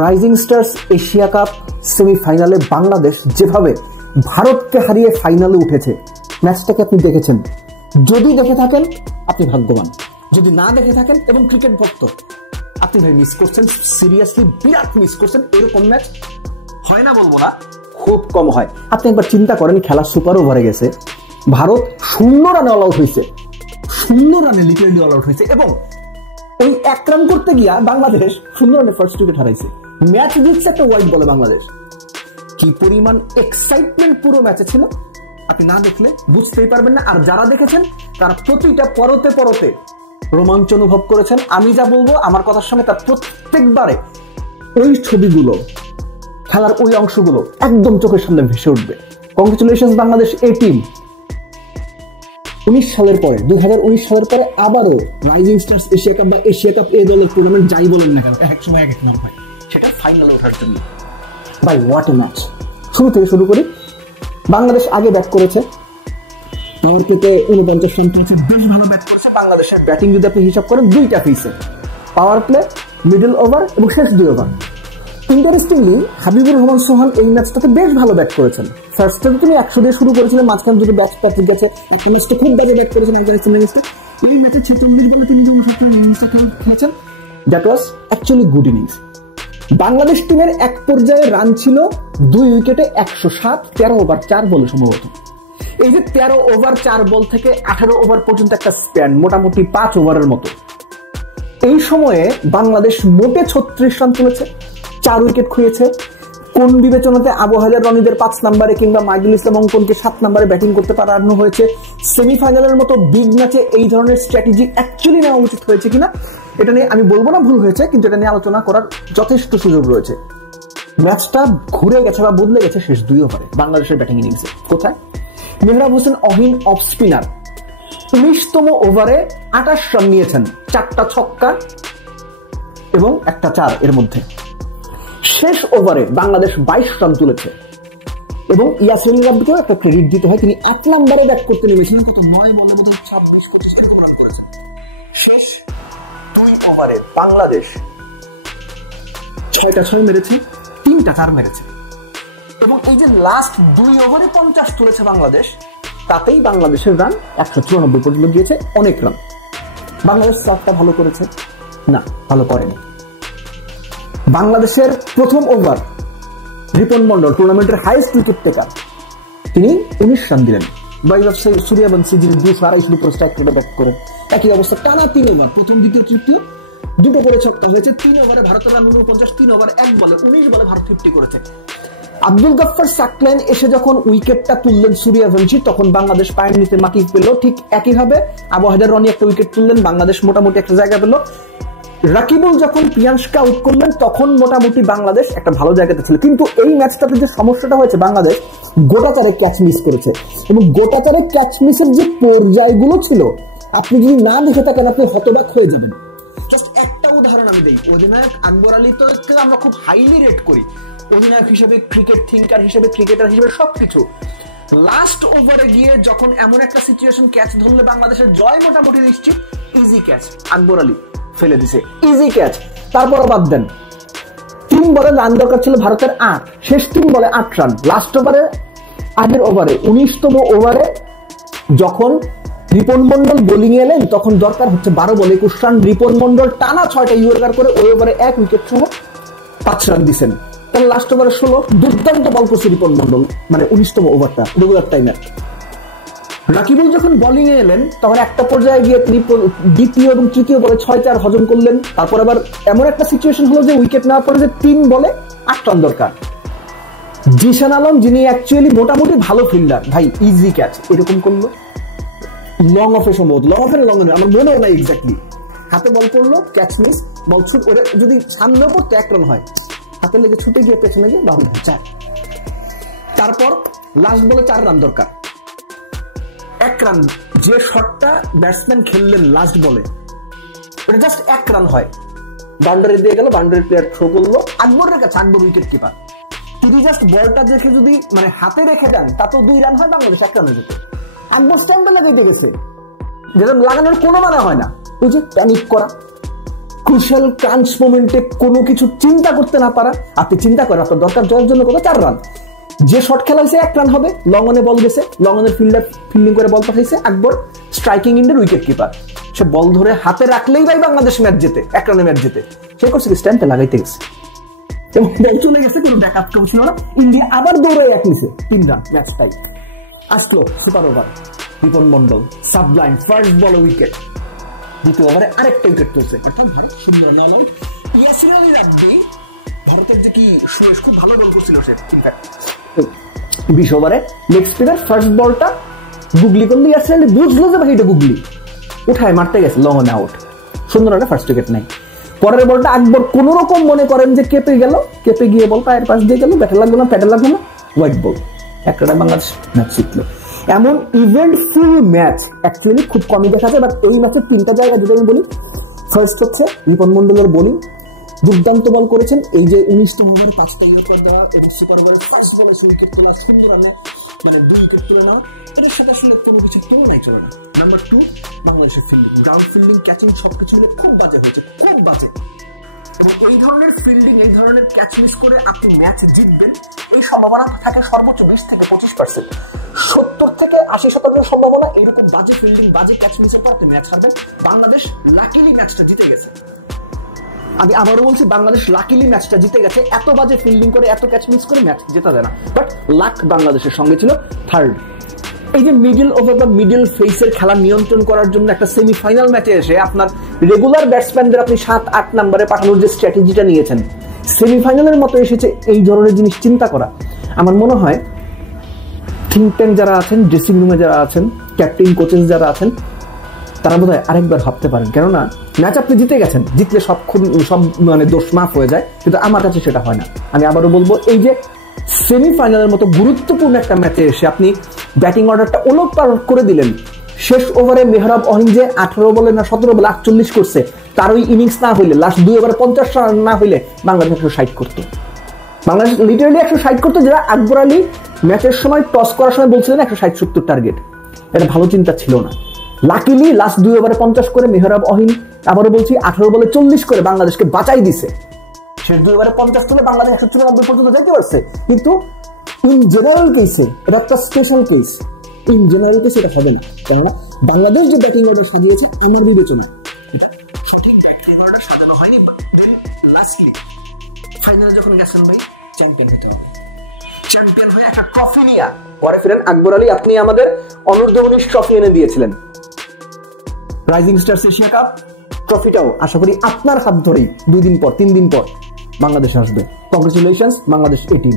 Rising stars Asia cup সেমিফাইনালে বাংলাদেশ যেভাবে ভারতকে হারিয়ে ফাইনালে উঠেছে, ম্যাচটাকে আপনি দেখেছেন? যদি দেখে থাকেন আপনি ভাগ্যবান, যদি না দেখে থাকেন এবং ক্রিকেট ভক্ত আপনি ভাই মিস করছেন, সিরিয়াসলি বিরাট মিস করছেন। এরকম ম্যাচ হয় না বলবো না, খুব কম হয়। আপনি একবার চিন্তা করেন, খেলা সুপার ওভারে গেছে, ভারত 0 রানে অল আউট হয়েছে, 0 রানে লিটারেলি অল আউট হয়েছে, এবং ওই 1 রান করতে গিয়া বাংলাদেশ 0 রানে ফার্স্ট উইকেট হারাইছে। ম্যাচ জিতছে একটা ওয়াইড বলে বাংলাদেশ। কি পরিমাণ এক্সাইটমেন্ট পুরো ম্যাচে ছিল আপনি না দেখলে বুঝতেই পারবেন না। আর যারা দেখেছেন তারা প্রতিটা পরতে পরতে রোমাঞ্চ অনুভব করেছেন। আমি যা বলবো আমার কথার সঙ্গে তার প্রত্যেকবারে ওই ছবিগুলো, খেলার ওই অংশগুলো একদম চোখের সামনে ভেসে উঠবে। কংগ্রেচুলেশনস বাংলাদেশ এ টিম। 2019 সালের পরে আবারও রাইজিং স্টার্স এশিয়া কাপ বা এশিয়া কাপ এই দলের টুর্নামেন্ট যাই বলেন না কেন, এক সময় এক নাম হয়, সেটা ফাইনালে ওঠার জন্য। ভাই হোয়াট এ ম্যাচ! শুরু থেকে শুরু করি। বাংলাদেশ আগে ব্যাট করেছে, পাওয়ার প্লেতে 49 রান করেছে, বেশ ভালো ব্যাট করেছে। বাংলাদেশের ব্যাটিং যদি আপনি হিসাব করেন 2টা ফেসে, পাওয়ার প্লে, মিডল ওভার এবং শেষ 2 ওভার। ইন্টারেস্টিংলি হাবিবুর রহমান সোহান এই ম্যাচটাতে বেশ ভালো ব্যাট করেছেন। ফার্স্টে তিনি 100 দিয়ে শুরু করেছিলেন, মাঝখান দুটো ব্যাট পাঠিয়ে গেছে, একটা ম্যাচটা খুব বাজে ব্যাট করেছেন আফগানিস্তানের ম্যাচটা। এই ম্যাচে 46 বলে তিনি 69 ইনিংসটা খেলেছেন। That was actually good innings. Bangladesh টিমের এক পর্যায়ে রান ছিল 2 উইকেটে 107, 13 ওভার 4 বলে সম্ভবত। এই যে 13 ওভার 4 বল থেকে 18 ওভার পর্যন্ত একটা স্প্যান, মোটামুটি 5 ওভারের মতো। এই সময়ে বাংলাদেশ মোটে 36 রান তুলেছে, 4 উইকেট খুঁয়েছে। কোন বিবেচনাতে আবু হাজার রনিদের 5 নম্বরে কিংবা মাইদুল ইসলাম অঙ্কনকে 7 নম্বরে ব্যাটিং করতে পারানো হয়েছে? সেমিফাইনালের মতো বিগ ম্যাচে এই ধরনের স্ট্র্যাটেজি অ্যাকচুয়ালি নেওয়া উচিত হয়েছে কিনা এটা নিয়ে আমি বলবো না ভুল হয়েছে, কিন্তু এটা নিয়ে আলোচনা করার যথেষ্ট সুযোগ রয়েছে। ম্যাচটা ঘুরে গেছে বা বদলে গেছে শেষ 2 ওভারে বাংলাদেশের ব্যাটিং ইনিংসে। কোথায়? মেহরাব হোসেন অহিন অফ স্পিনার 19তম ওভারে 28 রান নিয়েছেন, 4টা ছক্কা এবং একটা 4 এর মধ্যে। শেষ ওভারে বাংলাদেশ 22 রান তুলেছে এবং ইয়াসিন রাব্বিকেও একটা ক্রেডিট দিতে হয়, তিনি 1 নম্বরে ব্যাট করতে নেমেছিলেন, কত 9 বলের মধ্যে 26-25 রান করেছেন। শেষ 2 ওভারে বাংলাদেশ 6টা 6 মেরেছে, 3টা 4 মেরেছে, এবং এই যে লাস্ট 2 ওভারে 50 তুলেছে বাংলাদেশ, তাতেই বাংলাদেশের রান 194 পর্যন্ত গিয়েছে, অনেক রান। বাংলাদেশ শটটা ভালো করেছে না, ভালো করেনি। বাংলাদেশের প্রথম ওভার রিপন মন্ডল, টুর্নামেন্টের হাইয়েস্ট উইকেট টেকার, তিনি 19 রান দিলেন। সূর্যবংশী যিনি 200-250 উপর স্ট্রাইক রেটে ব্যাট করেন, একই অবস্থা, টানা 3 ওভার, প্রথম দ্বিতীয় তৃতীয় 2টো করে ছক্কা হয়েছে। 3 ওভারে ভারতের রান 49, 3 ওভার 1 বলে 19 বলে ভারত 50 করেছে। আব্দুল গাফফার সাকলাইন এসে যখন উইকেটটা তুললেন সূর্যবংশী, তখন বাংলাদেশ পায়ের নিচে মাটি পেল। ঠিক একইভাবে আবু হাজার রনি একটা উইকেট তুললেন, বাংলাদেশ মোটামুটি একটা জায়গা পেল। রাকিবুল যখন প্রিয়াংশকে আউট করলেন তখন মোটামুটি বাংলাদেশ একটা ভালো জায়গাতে ছিল। কিন্তু এই ম্যাচটাতে যে সমস্যাটা হয়েছে, বাংলাদেশ গোটাচারে ক্যাচ মিস করেছে, এবং গোটাচারে ক্যাচ মিসের যে পর্যায়গুলো ছিল আপনি যদি না দেখে থাকেন আপনি হতবাক হয়ে যাবেন। জাস্ট একটা উদাহরণ আমি দেই। অধিনায়ক আকবর আলী তো আমরা খুব হাইলি রেট করি, অধিনায়ক হিসেবে, ক্রিকেট থিঙ্কার হিসেবে, ক্রিকেটার হিসেবে, সবকিছু। লাস্ট ওভারে গিয়ে যখন এমন একটা সিচুয়েশন ক্যাচ ধরলে বাংলাদেশের জয় মোটামুটি নিশ্চিত, ইজি ক্যাচ আকবর আলী ফেলে দিছে, ইজি ক্যাচ। তারপর বাদ দেন, 3 বলে রান দরকার ছিল ভারতের 8, শেষ 3 বলে 8 রান। লাস্ট ওভারে, আগের ওভারে 19তম ওভারে যখন রিপন মন্ডল বোলিং এলেন তখন দরকার হচ্ছে 12 বলে 21 রান। রিপন মন্ডল টানা 6টা ইয়র্কার করে ওই ওভারে 1 উইকেট সহ 5 রান দিচ্ছেন। তাহলে লাস্ট ওভারে 16 দুর্দান্ত বল করছে রিপন মন্ডল, মানে 19তম ওভারটা রেগুলার টাইমের। রাকিবুল যখন বোলিং এ এলেন তখন একটা পর্যায়ে গিয়ে তিনি দ্বিতীয় এবং তৃতীয় বলে 6-4 হজম করলেন। তারপর আবার এমন একটা সিচুয়েশন হলো যে উইকেট নেওয়ার পরে যে 3 বলে 8 রান দরকার। জিশান আলম, যিনি অ্যাকচুয়ালি মোটামুটি ভালো ফিল্ডার, ভাই ইজি ক্যাচ এরকম করলো, লং অফে সম্ভবত, লং অফে লং আমার মনেও নাই এক্স্যাক্টলি, হাতে বল পড়লো, ক্যাচ মিস, বল ছুট, ওটা যদি সামনে পড়তো 1 রান হয়, হাতে লেগে ছুটে গিয়ে পেছনে গিয়ে বাউন্ড হয় 4। তারপর লাস্ট বলে 4 রান দরকার, 1 রান। যে শটটা ব্যাটসম্যান খেললেন লাস্ট বলে ওটা জাস্ট 1 রান হয়, বাউন্ডারি দিয়ে গেল, বাউন্ডারি প্লেয়ার থ্রো করলো আকবরের কাছে, আকবর উইকেট কিপার, তিনি জাস্ট বলটা দেখে যদি মানে হাতে রেখে দেন তাতেও 2 রান হয়, বাংলাদেশ 1 রান হয়ে যেত। আকবর স্ট্যাম্পে লাগাইতে গেছে, যেটা লাগানোর কোনো মানে হয় না, ওই যে প্যানিক করা। ক্রুশাল ক্রাঞ্চ মোমেন্টে কোনো কিছু চিন্তা করতে না পারা। আপনি চিন্তা করেন আপনার দরকার জয়ের জন্য কত 4 রান, যে শট খেলা হয়েছে 1 রান হবে, লং অনে বল গেছে, লং অনের ফিল্ডার ফিল্ডিং করে বল পাঠাইছে আকবর, স্ট্রাইকিং ইন্ডের উইকেট কিপার, সে বল ধরে হাতে রাখলেই ভাই বাংলাদেশ ম্যাচ জেতে, 1 রানে ম্যাচ জেতে। সে করছে স্ট্যাম্পে লাগাইতে গেছে এবং বল চলে গেছে, কোনো ব্যাকআপ কেউ ছিল না। ইন্ডিয়া আবার দৌড়ে 1 নিছে, 3 রান, ম্যাচ টাই। আসলো সুপার ওভার, রিপন মন্ডল সাবলাইন ফার্স্ট বলে উইকেট, দ্বিতীয় ওভারে আরেকটা উইকেট তুলছে, অর্থাৎ ভারত 0 রানে অল আউট। ইয়াসির আলী রাব্বি, ভারতের যে কি সুরেশ খুব ভালো বল করছিল সে, ইনফ্যাক্ট 20 ওভারে লেগ স্পিনার ফার্স্ট বলটা গুগলি করলে ইয়াসির আলী বুঝলো যে ভাই এটা গুগলি, উঠায় মারতে গেছে, লং অন আউট, সুন্দর রানে ফার্স্ট উইকেট নাই। পরের বলটা আকবর কোন রকম মনে করেন যে কেঁপে গেল, কেঁপে গিয়ে বল পায়ের পাশ দিয়ে গেল, ব্যাটে লাগলো না, প্যাডে লাগলো না, হোয়াইট বল, 1 রানে বাংলাদেশ ম্যাচ জিতলো। এমন ইভেন্টফুল ম্যাচ অ্যাকচুয়ালি খুব কমই দেখা যায়, বাট এই ম্যাচের 3টা জায়গা যদি আমি বলি, ফার্স্ট হচ্ছে রিপন মন্ডলের বোলিং, দুর্দান্ত বল করেছেন। এই যে 19টা ওভারে 5টা ইয়র্কার দেওয়া এবং সুপার ওভারে ফার্স্ট বলে উইকেট তোলা, সুন্দর রানে মানে 2 উইকেট তুলে নেওয়া, এটার সাথে আসলে কোনো কিছু তুলনাই চলে না। নাম্বার 2 বাংলাদেশের ফিল্ডিং, গ্রাউন্ড ফিল্ডিং, ক্যাচিং সবকিছু মিলে খুব বাজে হয়েছে, খুব বাজে। এবং এই ধরনের ফিল্ডিং, এই ধরনের ক্যাচ মিস করে আপনি ম্যাচ জিতবেন এই সম্ভাবনা থাকে সর্বোচ্চ 20 থেকে 25%, 70 থেকে 80% সম্ভাবনা এরকম বাজে ফিল্ডিং, বাজে ক্যাচ মিসের পর আপনি ম্যাচ হারবেন। বাংলাদেশ লাকিলি ম্যাচটা জিতে গেছে, আমি আবারও বলছি বাংলাদেশ লাকিলি ম্যাচটা জিতে গেছে, এত বাজে ফিল্ডিং করে এত ক্যাচ মিস করে ম্যাচ জেতা যায় না, বাট লাক বাংলাদেশের সঙ্গে ছিল। থার্ড, এই যে মিডল ওভার বা মিডল ফেসের খেলা নিয়ন্ত্রণ করার জন্য একটা সেমিফাইনাল ম্যাচে এসে আপনার রেগুলার ব্যাটসম্যানদের আপনি 7-8 নম্বরে পাঠানোর যে স্ট্র্যাটেজিটা নিয়েছেন, সেমিফাইনালের মতো এসেছে, এই ধরনের জিনিস চিন্তা করা। আমার মনে হয় থিঙ্ক ট্যাঙ্ক যারা আছেন, ড্রেসিং রুমে যারা আছেন, ক্যাপ্টেন কোচেস যারা আছেন, তারা বোধহয় আরেকবার ভাবতে পারেন, কেননা ম্যাচ আপনি জিতে গেছেন, জিতলে সব মানে দোষ মাফ হয়ে যায়, কিন্তু আমার কাছে সেটা হয় না। আমি আবারও বলবো, এই যে সেমিফাইনালের মতো গুরুত্বপূর্ণ একটা ম্যাচে এসে আপনি ব্যাটিং অর্ডারটা ওলটপালট করে দিলেন। শেষ ওভারে মেহরাব অহিন যে 18 বলে না 17 বলে 48 করছে, তার ওই ইনিংস না হইলে, লাস্ট 2 ওভারে 50 রান না হইলে বাংলাদেশ 160 করতো, বাংলাদেশ লিটারালি 160 করতো, যেটা আকবর আলী ম্যাচের সময় টস করার সময় বলছিলেন 160-70 টার্গেট। এটা ভালো চিন্তা ছিল না। লাকিলি লাস্ট 2 ওভারে 50 করে মেহরাব অহিন, আবারও বলছি 18 বলে 40 করে বাংলাদেশকে বাঁচাই দিছে। শেষ 2 ওভারে 50 তুলে বাংলাদেশ 194 পর্যন্ত যেতে পারছে, কিন্তু ইন জেনারেল কেসে এটা একটা স্পেশাল কেস। ইন জেনারেল কেসে এটা হবে না, কেননা বাংলাদেশ যে ব্যাটিং অর্ডার সাজিয়েছে আমার বিবেচনায় সঠিক ব্যাটিং অর্ডার সাজানো হয়নি। লাস্টলি ফাইনালে যখন গেছেন ভাই, চ্যাম্পিয়ন হতে হবে, চ্যাম্পিয়ন হয়ে একটা ট্রফি নিয়ে পরে ফিরেন। আকবর আলী, আপনি আমাদের অনূর্ধ্ব 19 ট্রফি এনে দিয়েছিলেন, রাইজিং স্টারস এশিয়া কাপ ট্রফিটাও আশা করি আপনার হাত ধরেই 2 দিন পর 3 দিন পর বাংলাদেশ আসবে। কংগ্রেচুলেশনস বাংলাদেশ এ টিম।